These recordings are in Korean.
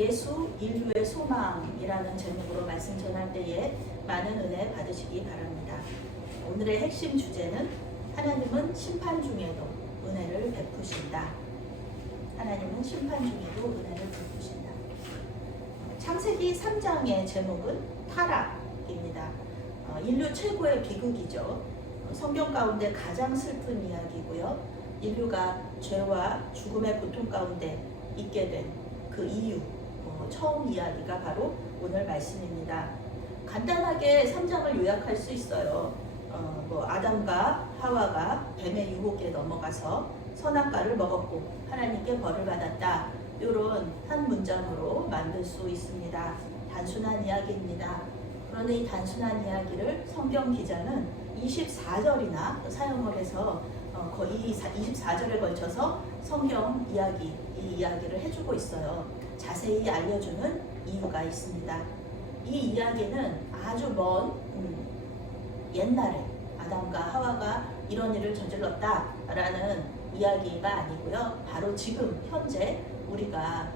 예수 인류의 소망이라는 제목으로 말씀 전할 때에 많은 은혜 받으시기 바랍니다. 오늘의 핵심 주제는 하나님은 심판 중에도 은혜를 베푸신다. 하나님은 심판 중에도 은혜를 베푸신다. 창세기 3장의 제목은 타락입니다. 인류 최고의 비극이죠. 성경 가운데 가장 슬픈 이야기고요. 인류가 죄와 죽음의 고통 가운데 있게 된 그 이유, 처음 이야기가 바로 오늘 말씀입니다. 간단하게 3장을 요약할 수 있어요. 아담과 하와가 뱀의 유혹에 넘어가서 선악과를 먹었고 하나님께 벌을 받았다. 이런 한 문장으로 만들 수 있습니다. 단순한 이야기입니다. 그런데 이 단순한 이야기를 성경 기자는 24절이나 사용을 해서 거의 24절에 걸쳐서 성경 이야기, 이 이야기를 해주고 있어요. 자세히 알려주는 이유가 있습니다. 이 이야기는 아주 먼 옛날에 아담과 하와가 이런 일을 저질렀다라는 이야기가 아니고요. 바로 지금 현재 우리가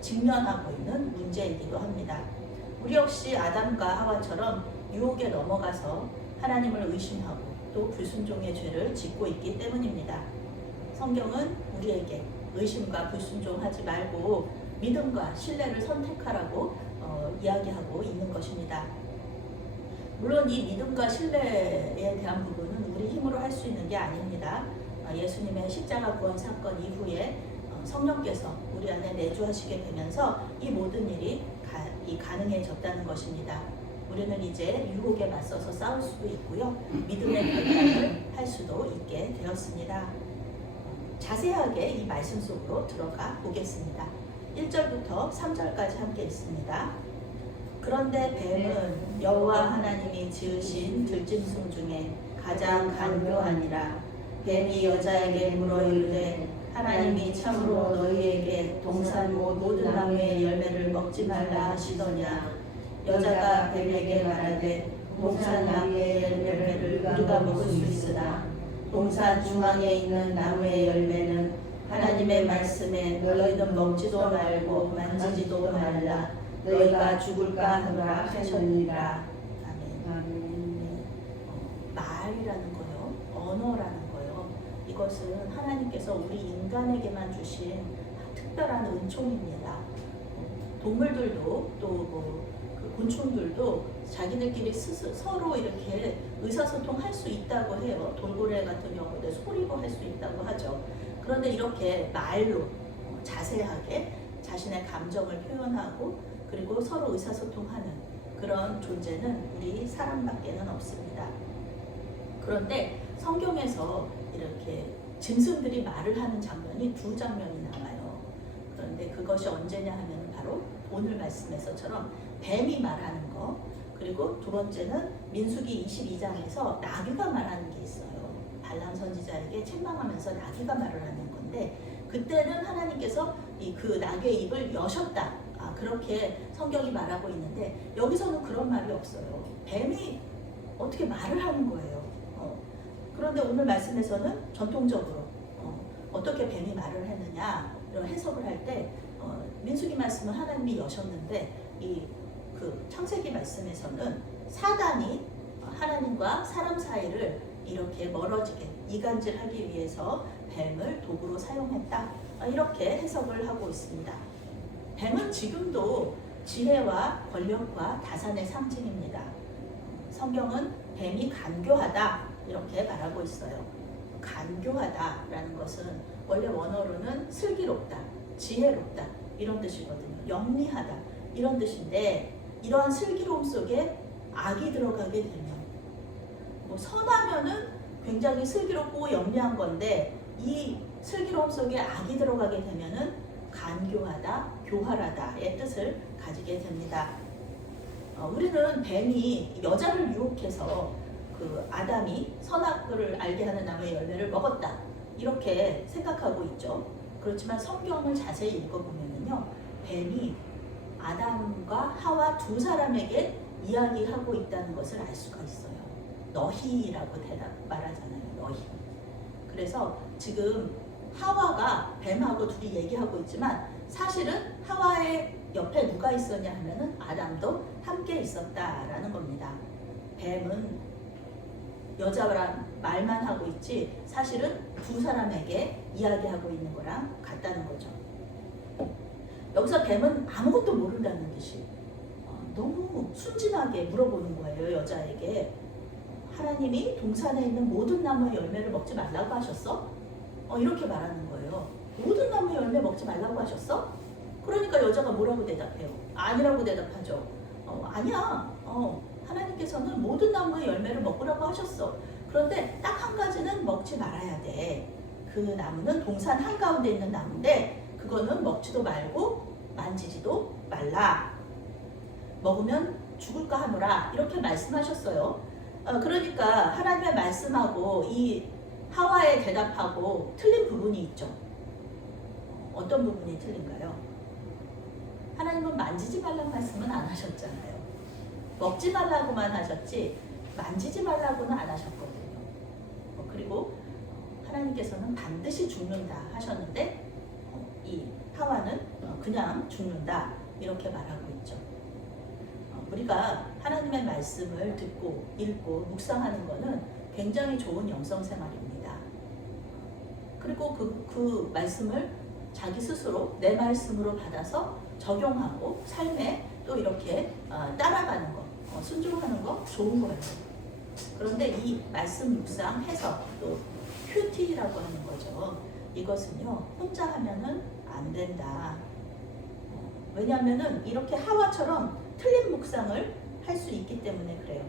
직면하고 있는 문제이기도 합니다. 우리 역시 아담과 하와처럼 유혹에 넘어가서 하나님을 의심하고 또 불순종의 죄를 짓고 있기 때문입니다. 성경은 우리에게 의심과 불순종하지 말고 믿음과 신뢰를 선택하라고 이야기하고 있는 것입니다. 물론 이 믿음과 신뢰에 대한 부분은 우리 힘으로 할 수 있는 게 아닙니다. 예수님의 십자가 구원 사건 이후에 성령께서 우리 안에 내주하시게 되면서 이 모든 일이 가능해졌다는 것입니다. 우리는 이제 유혹에 맞서서 싸울 수도 있고요. 믿음의 결단을 할 수도 있게 되었습니다. 자세하게 이 말씀 속으로 들어가 보겠습니다. 1절부터 3절까지 함께 읽습니다. 그런데 뱀은 여호와 하나님이 지으신 들짐승 중에 가장 간교하니라. 뱀이 여자에게 물어 이르되 하나님이 참으로 너희에게 동산 모든 나무의 열매를 먹지 말라 하시더냐. 여자가 뱀에게 말하되 동산 나무의 열매를 우리가 먹을 수 있으나 동산 중앙에 있는 나무의 열매는 하나님의 말씀에 너희는 먹지도 말고 만지지도 말라. 너희가 죽을까 하노라 하셨느니라. 아멘. 말이라는 거요, 언어라는 거요. 이것은 하나님께서 우리 인간에게만 주신 특별한 은총입니다. 동물들도 또 곤충들도 자기들끼리 서로 이렇게 의사소통할 수 있다고 해요. 돌고래 같은 경우도 소리로 할 수 있다고 하죠. 그런데 이렇게 말로 자세하게 자신의 감정을 표현하고 그리고 서로 의사소통하는 그런 존재는 우리 사람밖에는 없습니다. 그런데 성경에서 이렇게 짐승들이 말을 하는 장면이 두 장면이 나와요. 그런데 그것이 언제냐 하면 바로 오늘 말씀에서처럼 뱀이 말하는 거, 그리고 두 번째는 민수기 22장에서 나귀가 말하는 게 있어요. 발람 선지자에게 책망하면서 나귀가 말을 하는 건데 그때는 하나님께서 그 나귀의 입을 여셨다. 그렇게 성경이 말하고 있는데 여기서는 그런 말이 없어요. 뱀이 어떻게 말을 하는 거예요. 그런데 오늘 말씀에서는 전통적으로 어떻게 뱀이 말을 했느냐 이런 해석을 할 때 민수기 말씀은 하나님이 여셨는데 그 창세기 말씀에서는 사단이 하나님과 사람 사이를 이렇게 멀어지게 이간질하기 위해서 뱀을 도구로 사용했다. 이렇게 해석을 하고 있습니다. 뱀은 지금도 지혜와 권력과 다산의 상징입니다. 성경은 뱀이 간교하다 이렇게 말하고 있어요. 간교하다라는 것은 원래 원어로는 슬기롭다, 지혜롭다 이런 뜻이거든요. 영리하다 이런 뜻인데 이러한 슬기로움 속에 악이 들어가게 되면 선하면은 굉장히 슬기롭고 영리한 건데 이 슬기로움 속에 악이 들어가게 되면은 간교하다, 교활하다의 뜻을 가지게 됩니다. 우리는 뱀이 여자를 유혹해서 그 아담이 선악을 알게 하는 나무의 열매를 먹었다 이렇게 생각하고 있죠. 그렇지만 성경을 자세히 읽어보면요, 뱀이 아담과 하와 두 사람에게 이야기하고 있다는 것을 알 수가 있어요. 너희라고 말하잖아요. 너희. 그래서 지금 하와가 뱀하고 둘이 얘기하고 있지만 사실은 하와의 옆에 누가 있었냐 하면은 아담도 함께 있었다라는 겁니다. 뱀은 여자랑 말만 하고 있지 사실은 두 사람에게 이야기하고 있는 거랑 같다는 거죠. 여기서 뱀은 아무것도 모른다는 듯이 너무 순진하게 물어보는 거예요. 여자에게. 하나님이 동산에 있는 모든 나무의 열매를 먹지 말라고 하셨어? 이렇게 말하는 거예요. 모든 나무의 열매 먹지 말라고 하셨어? 그러니까 여자가 뭐라고 대답해요? 아니라고 대답하죠. 아니야. 하나님께서는 모든 나무의 열매를 먹으라고 하셨어. 그런데 딱 한 가지는 먹지 말아야 돼. 그 나무는 동산 한가운데 있는 나무인데 그거는 먹지도 말고 만지지도 말라. 먹으면 죽을까 하노라. 이렇게 말씀하셨어요. 그러니까 하나님의 말씀하고 이 하와의 대답하고 틀린 부분이 있죠. 어떤 부분이 틀린가요? 하나님은 만지지 말라는 말씀은 안 하셨잖아요. 먹지 말라고만 하셨지 만지지 말라고는 안 하셨거든요. 그리고 하나님께서는 반드시 죽는다 하셨는데 이 하와는 그냥 죽는다 이렇게 말하고 있죠. 우리가 하나님의 말씀을 듣고 읽고 묵상하는 것은 굉장히 좋은 영성생활입니다. 그리고 그 말씀을 자기 스스로 내 말씀으로 받아서 적용하고 삶에 또 이렇게 따라가는 것, 순종하는 거 좋은 거예요. 그런데 이 말씀 묵상 해석 또 큐티라고 하는 거죠. 이것은요 혼자 하면은 안 된다. 왜냐하면은 이렇게 하와처럼 틀린 묵상을 할 수 있기 때문에 그래요.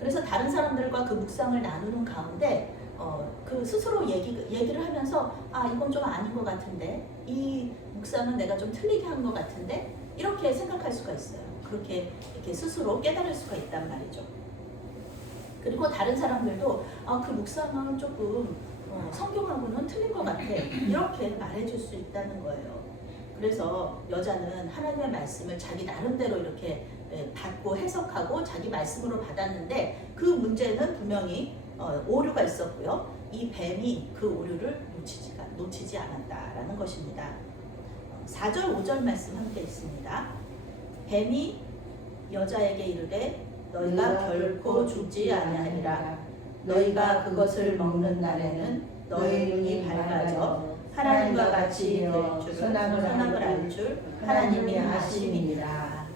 그래서 다른 사람들과 그 묵상을 나누는 가운데 그 스스로 얘기를 하면서 이건 좀 아닌 것 같은데 이 묵상은 내가 좀 틀리게 한 것 같은데 이렇게 생각할 수가 있어요. 그렇게 이렇게 스스로 깨달을 수가 있단 말이죠. 그리고 다른 사람들도 그 묵상은 조금 성경하고는 틀린 것 같아 이렇게 말해줄 수 있다는 거예요. 그래서 여자는 하나님의 말씀을 자기 나름대로 이렇게 받고 해석하고 자기 말씀으로 받았는데 그 문제는 분명히 오류가 있었고요. 이 뱀이 그 오류를 놓치지 않았다라는 것입니다. 4절 5절 말씀 함께 있습니다. 뱀이 여자에게 이르되 너희가 결코 죽지 아니하리라. 너희가 그것을 먹는 날에는 너희 눈이 밝아져 하나님과 같이 될 줄 선악을 알 줄 하나님이 아심이니라.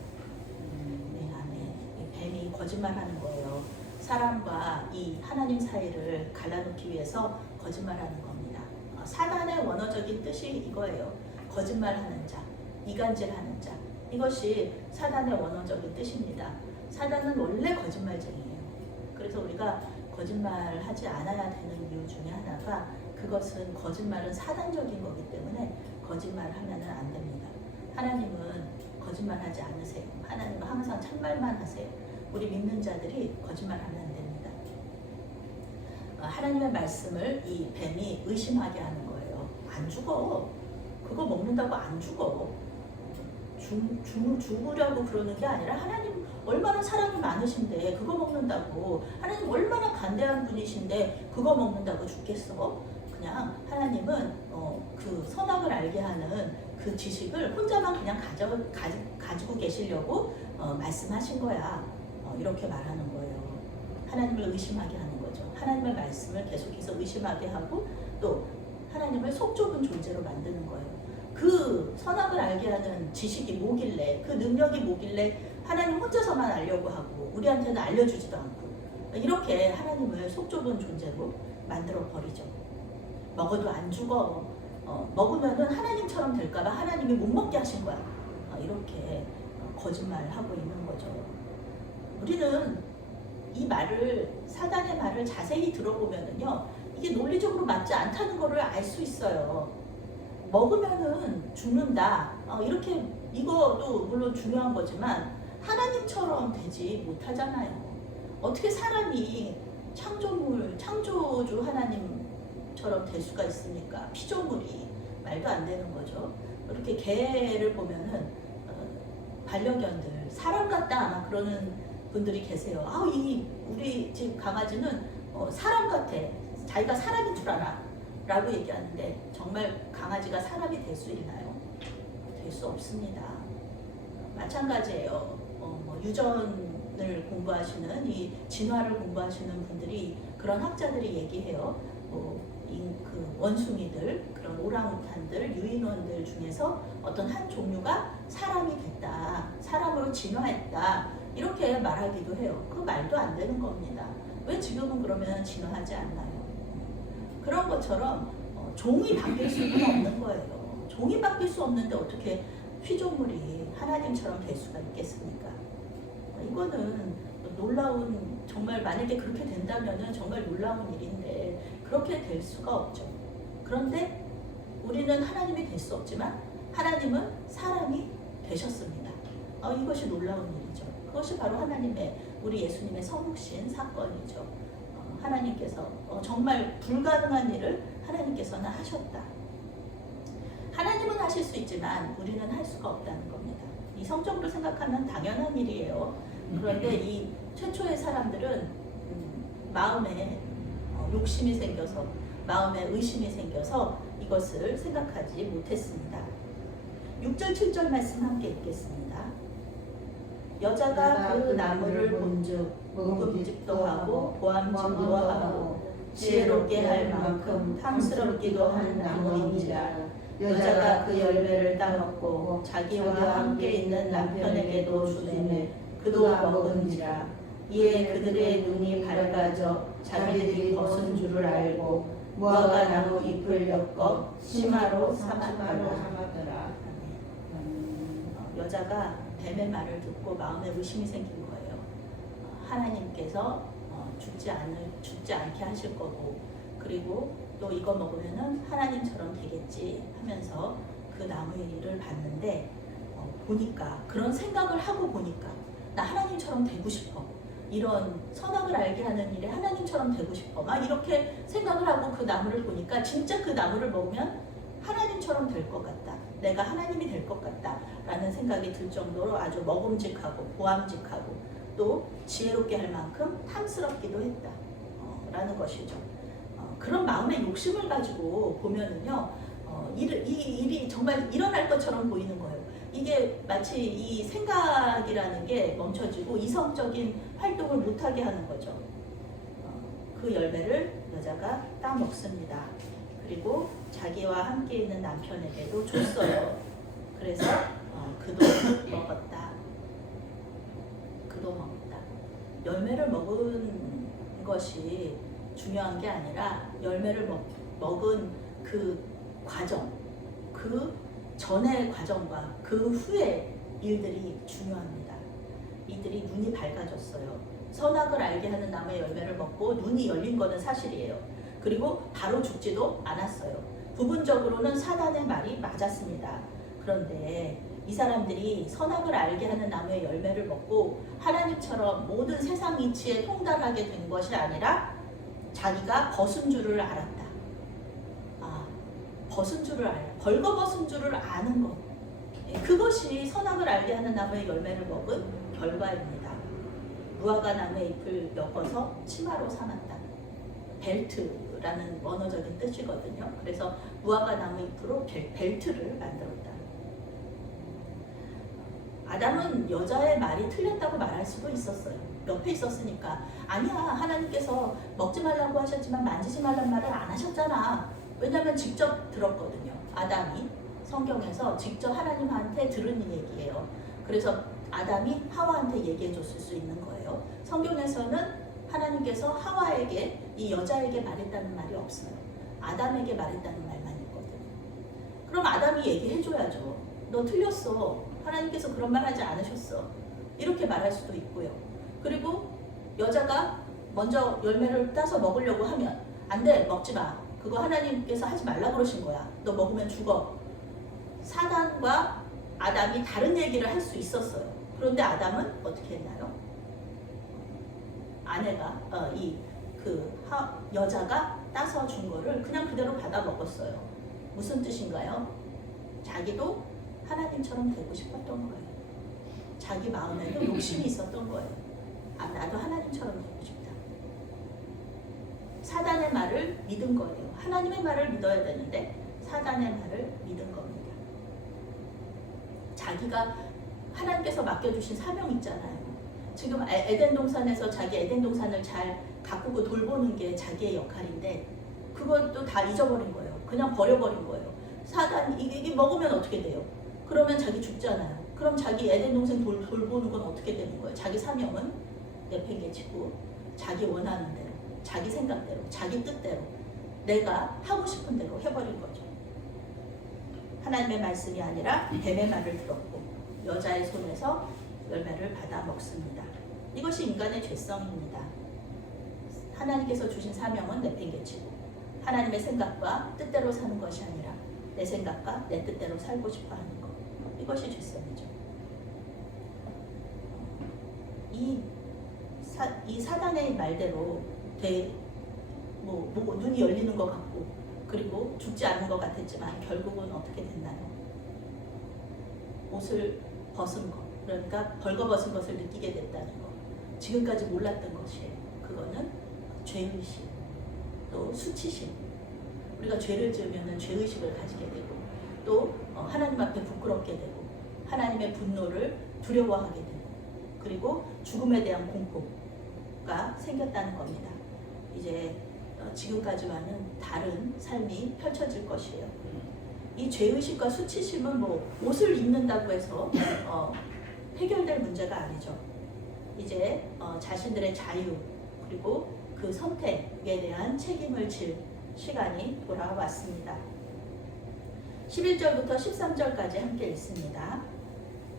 네, 아멘. 뱀이 거짓말하는 거예요. 사람과 이 하나님 사이를 갈라놓기 위해서 거짓말하는 겁니다. 사단의 원어적인 뜻이 이거예요. 거짓말하는 자, 이간질하는 자. 이것이 사단의 원어적인 뜻입니다. 사단은 원래 거짓말쟁이에요. 그래서 우리가 거짓말하지 않아야 되는 이유 중에 하나가 그것은 거짓말은 사단적인 거기 때문에 거짓말하면 안 됩니다. 하나님은 거짓말하지 않으세요. 하나님은 항상 참말만 하세요. 우리 믿는 자들이 거짓말하면 안 됩니다. 하나님의 말씀을 이 뱀이 의심하게 하는 거예요. 안 죽어. 그거 먹는다고 안 죽어. 죽으려고 그러는 게 아니라 하나님 얼마나 사랑이 많으신데 그거 먹는다고 하나님 얼마나 간대한 분이신데 그거 먹는다고 죽겠어? 그냥 하나님은 그 선악을 알게 하는 그 지식을 혼자만 그냥 가지고 계시려고 말씀하신 거야. 이렇게 말하는 거예요. 하나님을 의심하게 하는 거죠. 하나님의 말씀을 계속해서 의심하게 하고 또 하나님을 속 좁은 존재로 만드는 거예요. 그 선악을 알게 하는 지식이 뭐길래 그 능력이 뭐길래 하나님 혼자서만 알려고 하고 우리한테는 알려주지도 않고 이렇게 하나님을 속 좁은 존재로 만들어 버리죠. 먹어도 안 죽어. 먹으면은 하나님처럼 될까봐 하나님이 못 먹게 하신 거야. 이렇게 거짓말하고 있는 거죠. 우리는 이 말을 사단의 말을 자세히 들어보면은요 이게 논리적으로 맞지 않다는 거를 알 수 있어요. 먹으면은 죽는다. 이렇게 이것도 물론 중요한 거지만 하나님처럼 되지 못하잖아요. 어떻게 사람이 창조주 하나님처럼 될 수가 있습니까? 피조물이 말도 안 되는 거죠. 이렇게 개를 보면은 반려견들 사람 같다 아마 그러는 분들이 계세요. 우리 집 강아지는 사람 같아. 자기가 사람인 줄 알아. 라고 얘기하는데 정말 강아지가 사람이 될 수 있나요? 될 수 없습니다. 마찬가지예요. 뭐 유전을 공부하시는 이 진화를 공부하시는 분들이 그런 학자들이 얘기해요. 그 원숭이들, 그런 오랑우탄들, 유인원들 중에서 어떤 한 종류가 사람이 됐다, 사람으로 진화했다, 이렇게 말하기도 해요. 그 말도 안 되는 겁니다. 왜 지금은 그러면 진화하지 않나요? 그런 것처럼 종이 바뀔 수는 없는 거예요. 종이 바뀔 수 없는데 어떻게 피조물이 하나님처럼 될 수가 있겠습니까? 이거는 놀라운, 정말 만약에 그렇게 된다면 정말 놀라운 일인데 그렇게 될 수가 없죠. 그런데 우리는 하나님이 될 수 없지만 하나님은 사람이 되셨습니다. 이것이 놀라운 일이죠. 그것이 바로 하나님의, 우리 예수님의 성육신 사건이죠. 하나님께서 정말 불가능한 일을 하나님께서는 하셨다. 하나님은 하실 수 있지만 우리는 할 수가 없다는 겁니다. 이성적으로 생각하면 당연한 일이에요. 그런데 이 최초의 사람들은 마음에 욕심이 생겨서, 마음에 의심이 생겨서 이것을 생각하지 못했습니다. 6절 7절 말씀 함께 읽겠습니다. 여자가 그 나무를 본즉 묵음직도 하고 보암직도 하고 지혜롭게 할 만큼 탐스럽기도 한 나무인지라. 여자가 그 열매를 따먹고 자기와 함께 있는 남편에게도 주매 그도 먹은지라. 이에 그들의 눈이 밝아져 자기들이 벗은 줄을 알고 무화과 나무 잎을 엮어 심화로 삼았더라. 여자가 뱀의 말을 듣고 마음에 의심이 생긴 거예요. 하나님께서 죽지 않게 하실 거고, 그리고 또 이거 먹으면은 하나님처럼 되겠지 하면서 그 나무의 일을 봤는데 보니까, 그런 생각을 하고 보니까 나 하나님처럼 되고 싶어, 이런 선악을 알게 하는 일에 하나님처럼 되고 싶어, 막 이렇게 생각을 하고 그 나무를 보니까 진짜 그 나무를 먹으면 하나님처럼 될 것 같다, 내가 하나님이 될 것 같다 라는 생각이 들 정도로 아주 먹음직하고 보암직하고 또 지혜롭게 할 만큼 탐스럽기도 했다 라는 것이죠. 그런 마음의 욕심을 가지고 보면은요, 이 일이 정말 일어날 것처럼 보이는 거예요. 이게 마치 이 생각이라는 게 멈춰지고 이성적인 활동을 못하게 하는 거죠. 그 열매를 여자가 따 먹습니다. 그리고 자기와 함께 있는 남편에게도 줬어요. 그래서 그도 먹었다. 그도 먹었다. 열매를 먹은 것이 중요한 게 아니라 열매를 먹은 그 과정, 그 전의 과정과 그 후의 일들이 중요합니다. 이들이 눈이 밝아졌어요. 선악을 알게 하는 나무의 열매를 먹고 눈이 열린 거는 사실이에요. 그리고 바로 죽지도 않았어요. 부분적으로는 사단의 말이 맞았습니다. 그런데 이 사람들이 선악을 알게 하는 나무의 열매를 먹고 하나님처럼 모든 세상 이치에 통달하게 된 것이 아니라 자기가 벗은 줄을 알았다. 벗은 줄을 벌거벗은 줄을 아는 것. 그것이 선악을 알게 하는 나무의 열매를 먹은 결과입니다. 무화과 나무의 잎을 엮어서 치마로 삼았다. 벨트라는 원어적인 뜻이거든요. 그래서 무화과 나무 잎으로 벨트를 만들었다. 아담은 여자의 말이 틀렸다고 말할 수도 있었어요. 옆에 있었으니까. 아니야, 하나님께서 먹지 말라고 하셨지만 만지지 말란 말을 안 하셨잖아. 왜냐하면 직접 들었거든요. 아담이 성경에서 직접 하나님한테 들은 얘기예요. 그래서 아담이 하와한테 얘기해 줬을 수 있는 거예요. 성경에서는 하나님께서 하와에게, 이 여자에게 말했다는 말이 없어요. 아담에게 말했다는 말만 있거든요. 그럼 아담이 얘기해 줘야죠. 너 틀렸어. 하나님께서 그런 말 하지 않으셨어. 이렇게 말할 수도 있고요. 그리고 여자가 먼저 열매를 따서 먹으려고 하면 안 돼, 먹지 마. 그거 하나님께서 하지 말라 그러신 거야. 너 먹으면 죽어. 사단과 아담이 다른 얘기를 할 수 있었어요. 그런데 아담은 어떻게 했나요? 아내가 여자가 따서 준 거를 그냥 그대로 받아 먹었어요. 무슨 뜻인가요? 자기도 하나님처럼 되고 싶었던 거예요. 자기 마음에도 욕심이 있었던 거예요. 나도 하나님처럼 되고 싶다. 사단의 말을 믿은 거예요. 하나님의 말을 믿어야 되는데 사단의 말을 믿은 겁니다. 자기가 하나님께서 맡겨주신 사명 있잖아요. 지금 에덴 동산에서 자기 에덴 동산을 잘 가꾸고 돌보는 게 자기의 역할인데 그것도 다 잊어버린 거예요. 그냥 버려버린 거예요. 사단 이게 먹으면 어떻게 돼요? 그러면 자기 죽잖아요. 그럼 자기 에덴 동생 돌보는 건 어떻게 되는 거예요? 자기 사명은 내팽개치고 자기 원하는 대로, 자기 생각대로, 자기 뜻대로 내가 하고 싶은 대로 해버린 거죠. 하나님의 말씀이 아니라 뱀의 말을 들었고 여자의 손에서 열매를 받아 먹습니다. 이것이 인간의 죄성입니다. 하나님께서 주신 사명은 내팽개치고 하나님의 생각과 뜻대로 사는 것이 아니라 내 생각과 내 뜻대로 살고 싶어 하는 것. 이것이 죄성이죠. 이 사단의 말대로 눈이 열리는 것 같고 그리고 죽지 않은 것 같았지만 결국은 어떻게 됐나요? 옷을 벗은 것, 그러니까 벌거벗은 것을 느끼게 됐다는 것. 지금까지 몰랐던 것이에요. 그거는 죄의식, 또 수치심. 우리가 죄를 지으면 죄의식을 가지게 되고 또 하나님 앞에 부끄럽게 되고 하나님의 분노를 두려워하게 되고 그리고 죽음에 대한 공포가 생겼다는 겁니다. 이제 지금까지와는 다른 삶이 펼쳐질 것이에요. 이 죄의식과 수치심은 옷을 입는다고 해서 해결될 문제가 아니죠. 이제 자신들의 자유 그리고 그 선택에 대한 책임을 질 시간이 돌아왔습니다. 11절부터 13절까지 함께 읽습니다.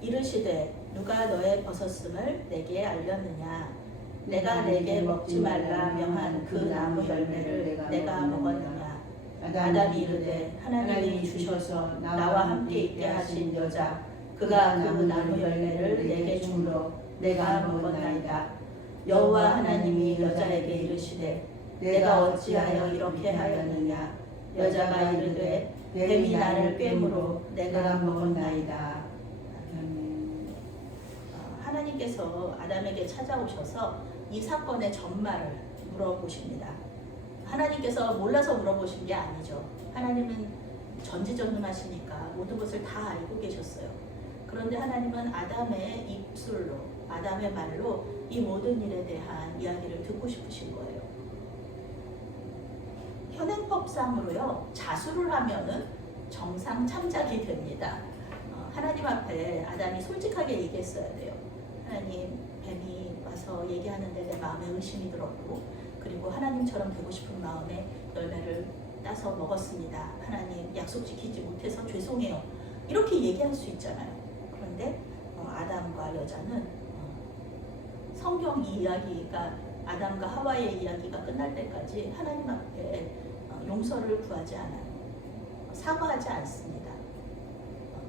이르시되 누가 너의 벗었음을 내게 알렸느냐? 내가 내게 먹지 말라 명한 그 나무 열매를 내가 먹었느냐? 아담이 이르되 하나님이 주셔서 나와 함께 있게 하신 여자 그가 그 나무 열매를 내게 줌으로 내가 먹었나이다. 여호와 하나님이 여자에게 이르시되 내가 어찌하여 이렇게 하였느냐? 여자가 이르되 뱀이 나를 꿰므로 내가 먹었나이다. 하나님께서 아담에게 찾아오셔서 이 사건의 전말을 물어보십니다. 하나님께서 몰라서 물어보신 게 아니죠. 하나님은 전지전능하시니까 모든 것을 다 알고 계셨어요. 그런데 하나님은 아담의 입술로, 아담의 말로 이 모든 일에 대한 이야기를 듣고 싶으신 거예요. 현행법상으로요, 자수를 하면은 정상 참작이 됩니다. 하나님 앞에 아담이 솔직하게 얘기했어야 돼요. 하나님, 뱀이 와서 얘기하는데 내 마음에 의심이 들었고 그리고 하나님처럼 되고 싶은 마음에 열매를 따서 먹었습니다. 하나님, 약속 지키지 못해서 죄송해요. 이렇게 얘기할 수 있잖아요. 그런데 아담과 여자는 성경 이야기가 아담과 하와의 이야기가 끝날 때까지 하나님 앞에 용서를 구하지 않아요. 사과하지 않습니다.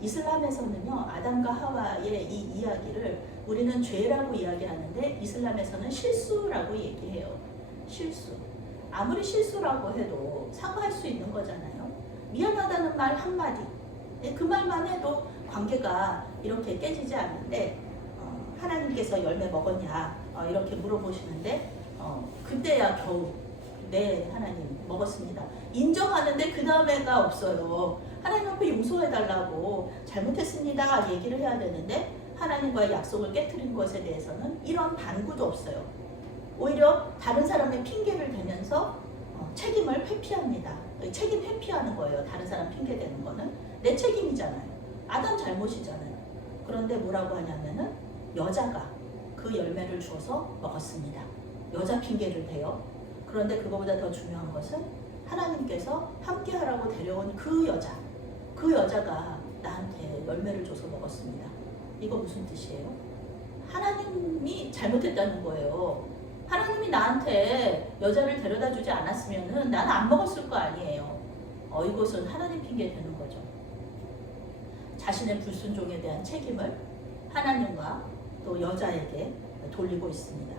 이슬람에서는요, 아담과 하와의 이 이야기를 우리는 죄라고 이야기하는데 이슬람에서는 실수라고 얘기해요. 실수. 아무리 실수라고 해도 사과할 수 있는 거잖아요. 미안하다는 말 한마디. 그 말만 해도 관계가 이렇게 깨지지 않는데 하나님께서 열매 먹었냐 이렇게 물어보시는데 그때야 겨우 네 하나님 먹었습니다. 인정하는데 그 다음에가 없어요. 하나님 앞에 용서해달라고 잘못했습니다 얘기를 해야 되는데 하나님과의 약속을 깨트린 것에 대해서는 이런 반구도 없어요. 오히려 다른 사람의 핑계를 대면서 책임을 회피합니다. 책임 회피하는 거예요. 다른 사람 핑계 대는 거는 내 책임이잖아요. 아담 잘못이잖아요. 그런데 뭐라고 하냐면은 여자가 그 열매를 주어서 먹었습니다. 여자 핑계를 대요. 그런데 그거보다 더 중요한 것은 하나님께서 함께하라고 데려온 그 여자가 나한테 열매를 줘서 먹었습니다. 이거 무슨 뜻이에요? 하나님이 잘못했다는 거예요. 하나님이 나한테 여자를 데려다 주지 않았으면 나는 안 먹었을 거 아니에요. 이것은 하나님 핑계 되는 거죠. 자신의 불순종에 대한 책임을 하나님과 또 여자에게 돌리고 있습니다.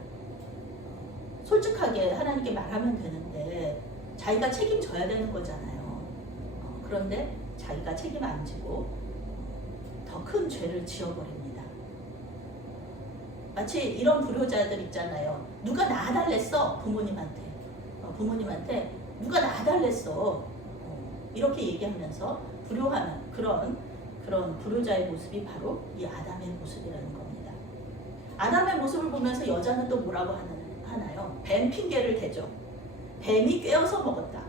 솔직하게 하나님께 말하면 되는데 자기가 책임져야 되는 거잖아요. 그런데 자기가 책임 안 지고 더 큰 죄를 지어버립니다. 마치 이런 불효자들 있잖아요. 누가 나달랬어? 부모님한테 누가 나달랬어? 이렇게 얘기하면서 불효하는 그런 그런 불효자의 모습이 바로 이 아담의 모습이라는 겁니다. 아담의 모습을 보면서 여자는 또 뭐라고 하나요? 뱀 핑계를 대죠. 뱀이 꿰어서 먹었다.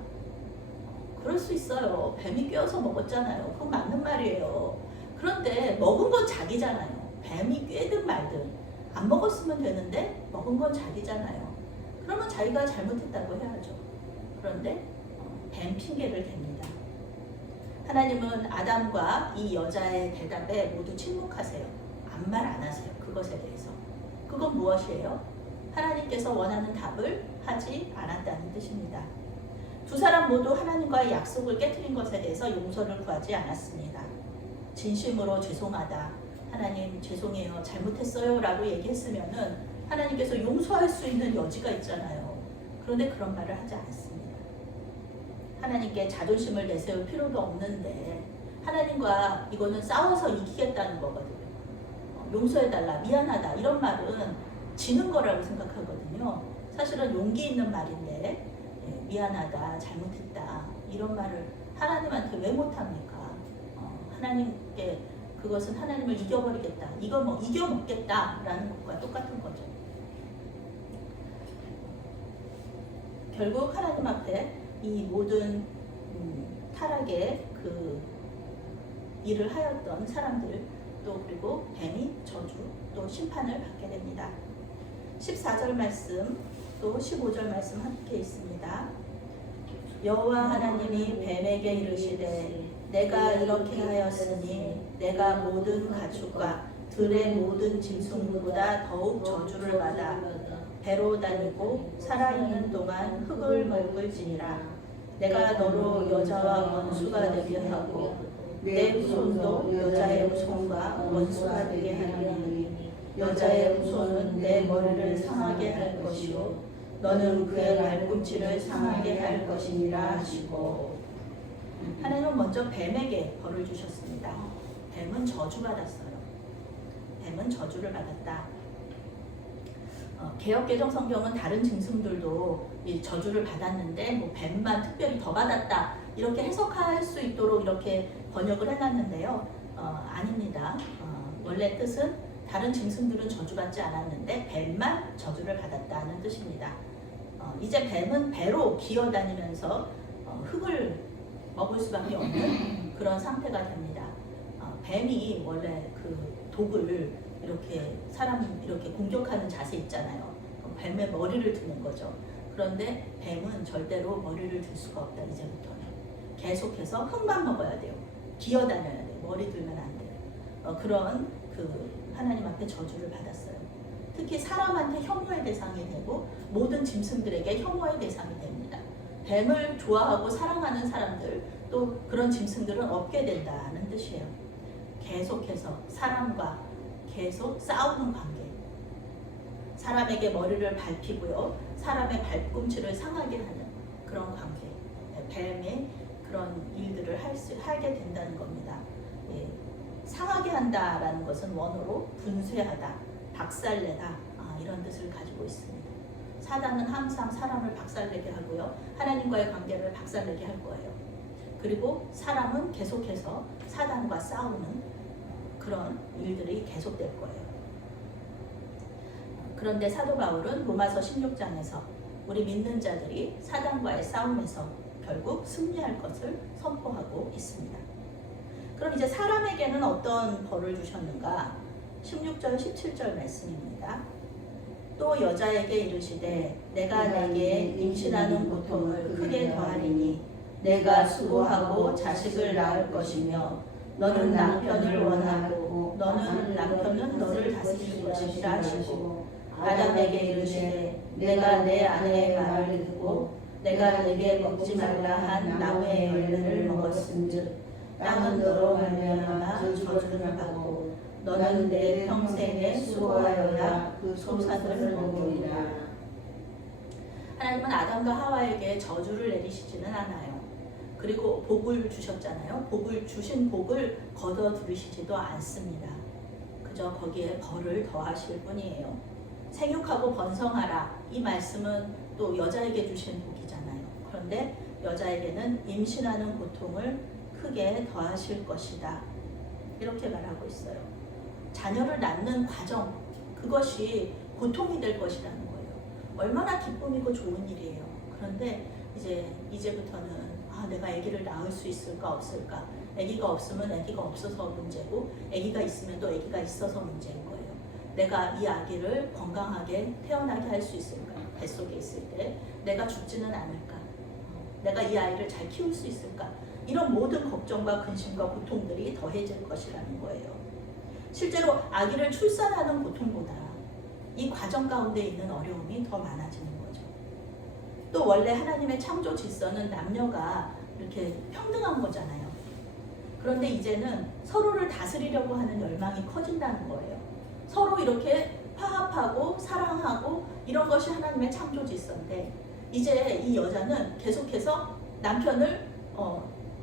그럴 수 있어요. 뱀이 꿰어서 먹었잖아요. 그건 맞는 말이에요. 그런데 먹은 건 자기잖아요. 뱀이 꿰든 말든 안 먹었으면 되는데 먹은 건 자기잖아요. 그러면 자기가 잘못했다고 해야죠. 그런데 뱀 핑계를 댑니다. 하나님은 아담과 이 여자의 대답에 모두 침묵하세요. 아무 말 안 하세요. 그것에 대해서. 그건 무엇이에요? 하나님께서 원하는 답을 하지 않았다는 뜻입니다. 두 사람 모두 하나님과의 약속을 깨트린 것에 대해서 용서를 구하지 않았습니다. 진심으로 죄송하다. 하나님 죄송해요. 잘못했어요. 라고 얘기했으면은 하나님께서 용서할 수 있는 여지가 있잖아요. 그런데 그런 말을 하지 않았습니다. 하나님께 자존심을 내세울 필요도 없는데 하나님과 이거는 싸워서 이기겠다는 거거든요. 용서해달라, 미안하다 이런 말은 지는 거라고 생각하거든요. 사실은 용기 있는 말인데 미안하다, 잘못했다 이런 말을 하나님한테 왜 못합니까? 하나님께 그것은 하나님을 이겨버리겠다, 이거 뭐 이겨먹겠다라는 것과 똑같은 거죠. 결국 하나님 앞에 이 모든 타락의 그 일을 하였던 사람들 또 그리고 뱀이 저주 또 심판을 받게 됩니다. 14절 말씀 또 15절 말씀 함께 있습니다. 여호와 하나님이 뱀에게 이르시되 내가 이렇게 하였으니 내가 모든 가축과 들의 모든 짐승보다 더욱 저주를 받아 배로 다니고 살아있는 동안 흙을 먹을지니라. 내가 너로 여자와 원수가 되게 하고 내 후손도 여자의 후손과 원수가 되게 하리니 여자의 후손은 내 머리를 상하게 할 것이요 너는 그의 발꿈치를 상하게 할 것이니라 하시고. 하나님은 먼저 뱀에게 벌을 주셨습니다. 뱀은 저주받았어요. 뱀은 저주를 받았다. 개역개정 성경은 다른 짐승들도 이 저주를 받았는데 뭐 뱀만 특별히 더 받았다 이렇게 해석할 수 있도록 이렇게 번역을 해놨는데요. 아닙니다. 원래 뜻은 다른 짐승들은 저주받지 않았는데 뱀만 저주를 받았다는 뜻입니다. 이제 뱀은 배로 기어다니면서 흙을 먹을 수밖에 없는 그런 상태가 됩니다. 뱀이 원래 그 독을 이렇게 사람 이렇게 공격하는 자세 있잖아요. 뱀의 머리를 드는 거죠. 그런데 뱀은 절대로 머리를 들 수가 없다. 이제부터는 계속해서 흙만 먹어야 돼요. 기어다녀야 돼요. 머리 들면 안 돼요. 그런 그 하나님 앞에 저주를 받았어요. 특히 사람한테 혐오의 대상이 되고 모든 짐승들에게 혐오의 대상이 됩니다. 뱀을 좋아하고 사랑하는 사람들 또 그런 짐승들은 없게 된다는 뜻이에요. 계속해서 사람과 계속 싸우는 관계. 사람에게 머리를 밟히고요. 사람의 발꿈치를 상하게 하는 그런 관계. 뱀의 그런 일들을 하게 된다는 겁니다. 예. 상하게 한다라는 것은 원어로 분쇄하다, 박살내다 이런 뜻을 가지고 있습니다. 사단은 항상 사람을 박살내게 하고요. 하나님과의 관계를 박살내게 할 거예요. 그리고 사람은 계속해서 사단과 싸우는 그런 일들이 계속될 거예요. 그런데 사도 바울은 로마서 16장에서 우리 믿는 자들이 사단과의 싸움에서 결국 승리할 것을 선포하고 있습니다. 그럼 이제 사람에게는 어떤 벌을 주셨는가? 16절 17절 말씀입니다. 또 여자에게 이르시되 내가 내게 임신하는 고통을 크게 더하리니 내가 수고하고 자식을 낳을 것이며 너는 남편을 원하고 너는 남편은 너를 다스릴 것이라 하시고 아담에게 이르시되 내가 내 아내의 말을 듣고 내가 내게 먹지 말라 한 나무의 열매를 먹었은즉 땅은 너로 말미암아 저주를 받고 너는 내 평생에 수고하여야 그 소산을 먹으리라. 하나님은 아담과 하와에게 저주를 내리시지는 않아요. 그리고 복을 주셨잖아요. 복을 주신 복을 거둬 들이시지도 않습니다. 그저 거기에 벌을 더하실 뿐이에요. 생육하고 번성하라. 이 말씀은 또 여자에게 주신 복이잖아요. 그런데 여자에게는 임신하는 고통을 크게 더하실 것이다. 이렇게 말하고 있어요. 자녀를 낳는 과정, 그것이 고통이 될 것이라는 거예요. 얼마나 기쁨이고 좋은 일이에요. 그런데 이제부터는 내가 아기를 낳을 수 있을까 없을까. 아기가 없으면 아기가 없어서 문제고, 아기가 있으면 또 아기가 있어서 문제인 거예요. 내가 이 아기를 건강하게 태어나게 할 수 있을까. 뱃속에 있을 때 내가 죽지는 않을까. 내가 이 아이를 잘 키울 수 있을까. 이런 모든 걱정과 근심과 고통들이 더해질 것이라는 거예요. 실제로 아기를 출산하는 고통보다 이 과정 가운데 있는 어려움이 더 많아지는 거죠. 또 원래 하나님의 창조 질서는 남녀가 이렇게 평등한 거잖아요. 그런데 이제는 서로를 다스리려고 하는 열망이 커진다는 거예요. 서로 이렇게 화합하고 사랑하고 이런 것이 하나님의 창조 질서인데, 이제 이 여자는 계속해서 남편을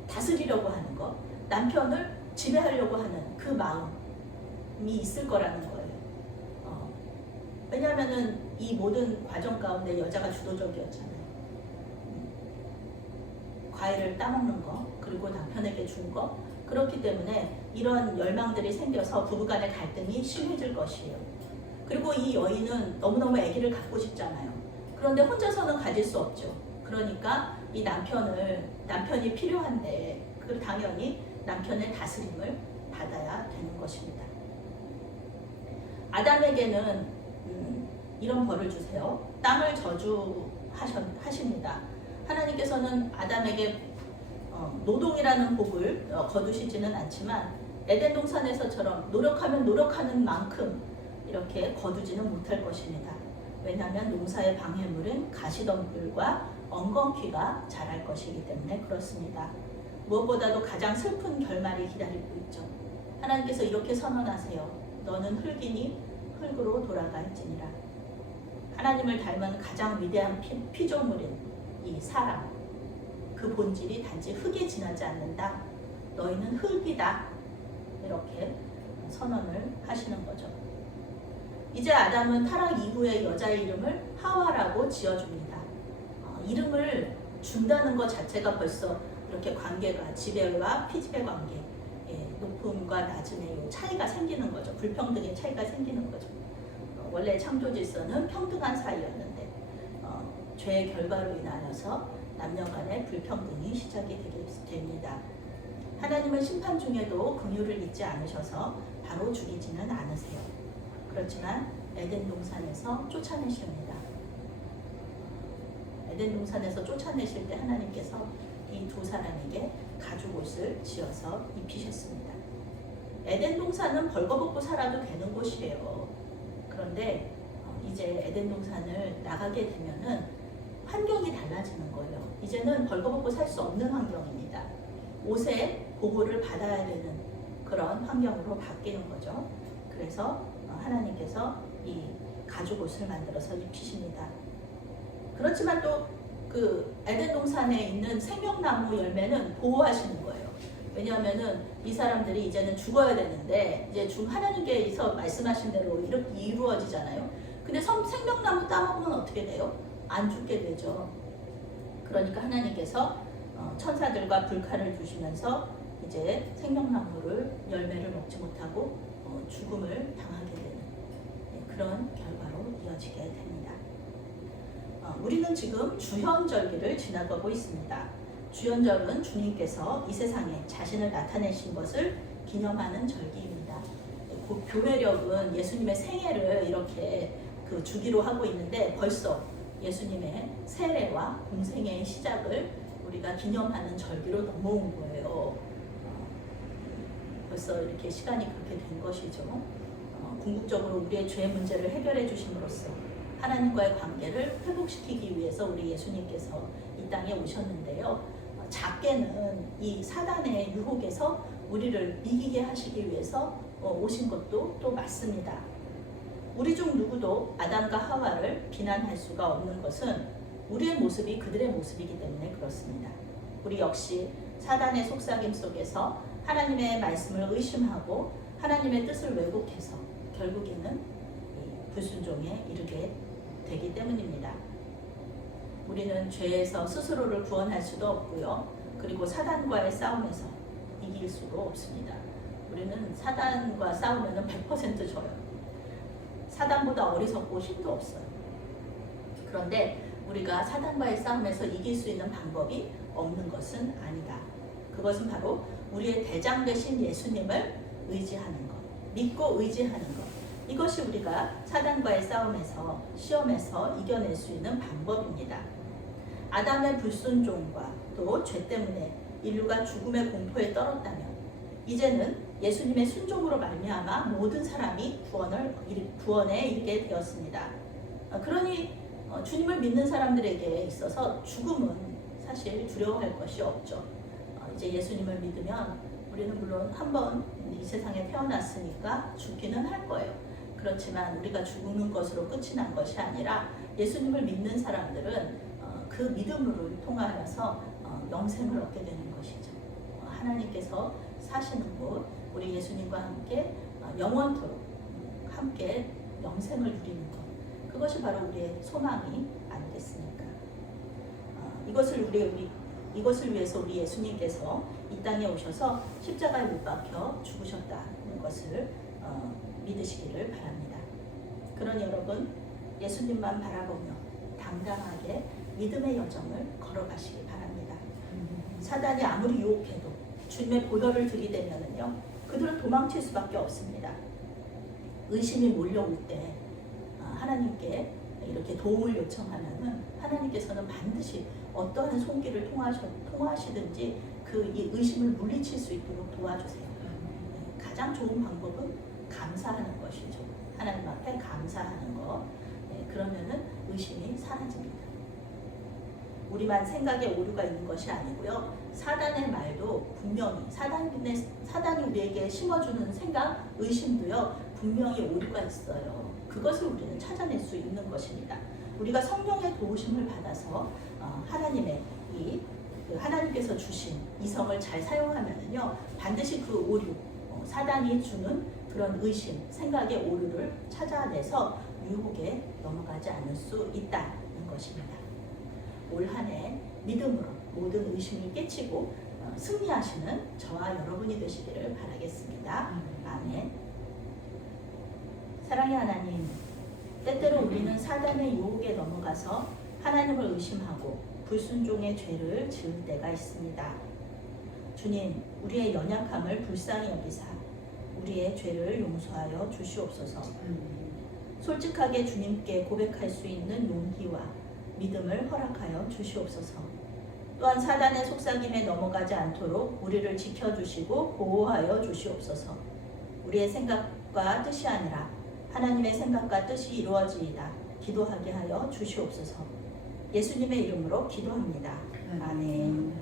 다스리려고 하는 것, 남편을 지배하려고 하는 그 마음이 있을 거라는 거예요. 왜냐하면은 이 모든 과정 가운데 여자가 주도적이었잖아요. 과일을 따먹는 거, 그리고 남편에게 준 거. 그렇기 때문에 이런 열망들이 생겨서 부부간의 갈등이 심해질 것이에요. 그리고 이 여인은 너무너무 아기를 갖고 싶잖아요. 그런데 혼자서는 가질 수 없죠. 그러니까 이 남편이 필요한데, 당연히 남편의 다스림을 받아야 되는 것입니다. 아담에게는 이런 벌을 주세요. 땅을 저주하십니다. 하나님께서는 아담에게 노동이라는 복을 거두시지는 않지만, 에덴 동산에서처럼 노력하면 노력하는 만큼 이렇게 거두지는 못할 것입니다. 왜냐하면 농사의 방해물은 가시덤불과 엉겅퀴가 자랄 것이기 때문에 그렇습니다. 무엇보다도 가장 슬픈 결말이 기다리고 있죠. 하나님께서 이렇게 선언하세요. 너는 흙이니 흙으로 돌아갈지니라. 하나님을 닮은 가장 위대한 피조물인 이 사람, 그 본질이 단지 흙에 지나지 않는다. 너희는 흙이다. 이렇게 선언을 하시는 거죠. 이제 아담은 타락 이후의 여자의 이름을 하와라고 지어줍니다. 이름을 준다는 것 자체가 벌써 이렇게 관계가, 지배와 피지배 관계, 높음과 낮음의 차이가 생기는 거죠. 불평등의 차이가 생기는 거죠. 원래 창조 질서는 평등한 사이였는데 죄의 결과로 인하여서 남녀 간의 불평등이 시작이 되게 됩니다. 하나님은 심판 중에도 긍휼을 잊지 않으셔서 바로 죽이지는 않으세요. 그렇지만 에덴 동산에서 쫓아내십니다. 에덴 동산에서 쫓아내실 때 하나님께서 이 두 사람에게 가죽옷을 지어서 입히셨습니다. 에덴 동산은 벌거벗고 살아도 되는 곳이에요. 그런데 이제 에덴 동산을 나가게 되면은 환경이 달라지는 거예요. 이제는 벌거벗고 살 수 없는 환경입니다. 옷에 보호를 받아야 되는 그런 환경으로 바뀌는 거죠. 그래서 하나님께서 이 가죽옷을 만들어서 입히십니다. 그렇지만 또 그 에덴 동산에 있는 생명나무 열매는 보호하시는 거예요. 왜냐하면은 이 사람들이 이제는 죽어야 되는데, 이제 하나님께서 말씀하신 대로 이렇게 이루어지잖아요. 근데 생명나무 따먹으면 어떻게 돼요? 안 죽게 되죠. 그러니까 하나님께서 천사들과 불칼을 주시면서 이제 생명나무를 열매를 먹지 못하고 죽음을 당하게 되는 그런 결과로 이어지게 됩니다. 우리는 지금 주현절기를 지나가고 있습니다. 주현절은 주님께서 이 세상에 자신을 나타내신 것을 기념하는 절기입니다. 그 교회력은 예수님의 생애를 이렇게 주기로 하고 있는데, 벌써 예수님의 세례와 공생애의 시작을 우리가 기념하는 절기로 넘어온 거예요. 벌써 이렇게 시간이 그렇게 된 것이죠. 궁극적으로 우리의 죄 문제를 해결해 주심으로써 하나님과의 관계를 회복시키기 위해서 우리 예수님께서 이 땅에 오셨는데요. 작게는 이 사단의 유혹에서 우리를 이기게 하시기 위해서 오신 것도 또 맞습니다. 우리 중 누구도 아담과 하와를 비난할 수가 없는 것은 우리의 모습이 그들의 모습이기 때문에 그렇습니다. 우리 역시 사단의 속삭임 속에서 하나님의 말씀을 의심하고 하나님의 뜻을 왜곡해서 결국에는 불순종에 이르게 되기 때문입니다. 우리는 죄에서 스스로를 구원할 수도 없고요. 그리고 사단과의 싸움에서 이길 수도 없습니다. 우리는 사단과 싸우면 100% 져요. 사단보다 어리석고 힘도 없어요. 그런데 우리가 사단과의 싸움에서 이길 수 있는 방법이 없는 것은 아니다. 그것은 바로 우리의 대장 되신 예수님을 의지하는 것, 믿고 의지하는 것. 이것이 우리가 사단과의 싸움에서, 시험에서 이겨낼 수 있는 방법입니다. 아담의 불순종과 또 죄 때문에 인류가 죽음의 공포에 떨었다면 이제는 예수님의 순종으로 말미암아 모든 사람이 구원에 이르게 되었습니다. 그러니 주님을 믿는 사람들에게 있어서 죽음은 사실 두려워할 것이 없죠. 이제 예수님을 믿으면 우리는 물론 한 번 이 세상에 태어났으니까 죽기는 할 거예요. 그렇지만 우리가 죽는 것으로 끝이 난 것이 아니라 예수님을 믿는 사람들은 그 믿음을 통하여서 영생을 얻게 되는 것이죠. 하나님께서 사시는 곳, 우리 예수님과 함께 영원토록 함께 영생을 누리는 것, 그것이 바로 우리의 소망이 아니겠습니까? 이것을 위해서 우리 예수님께서 이 땅에 오셔서 십자가에 못 박혀 죽으셨다는 것을 믿으시기를 바랍니다. 그러니 여러분, 예수님만 바라보며 당당하게 믿음의 여정을 걸어가시기 바랍니다. 사단이 아무리 유혹해도 주님의 보혈을 들이대면은요, 그들은 도망칠 수밖에 없습니다. 의심이 몰려올 때 하나님께 이렇게 도움을 요청하면은 하나님께서는 반드시 어떠한 손길을 통하시든지 이 의심을 물리칠 수 있도록 도와주세요. 가장 좋은 방법은 감사하는 것이죠. 하나님 앞에 감사하는 것. 그러면은 의심이 사라집니다. 우리만 생각에 오류가 있는 것이 아니고요. 사단의 말도 분명히 사단이 우리에게 심어주는 생각, 의심도요. 분명히 오류가 있어요. 그것을 우리는 찾아낼 수 있는 것입니다. 우리가 성령의 도우심을 받아서 하나님께서 주신 이성을 잘 사용하면은요, 반드시 그 오류, 사단이 주는 그런 의심, 생각의 오류를 찾아내서 유혹에 넘어가지 않을 수 있다는 것입니다. 올 한 해 믿음으로 모든 의심을 깨치고 승리하시는 저와 여러분이 되시기를 바라겠습니다. 아멘. 사랑의 하나님, 때때로 우리는 사단의 유혹에 넘어가서 하나님을 의심하고 불순종의 죄를 지을 때가 있습니다. 주님, 우리의 연약함을 불쌍히 여기사 우리의 죄를 용서하여 주시옵소서. 솔직하게 주님께 고백할 수 있는 용기와 믿음을 허락하여 주시옵소서. 또한 사단의 속삭임에 넘어가지 않도록 우리를 지켜주시고 보호하여 주시옵소서. 우리의 생각과 뜻이 아니라 하나님의 생각과 뜻이 이루어지이다 기도하게 하여 주시옵소서. 예수님의 이름으로 기도합니다. 아멘.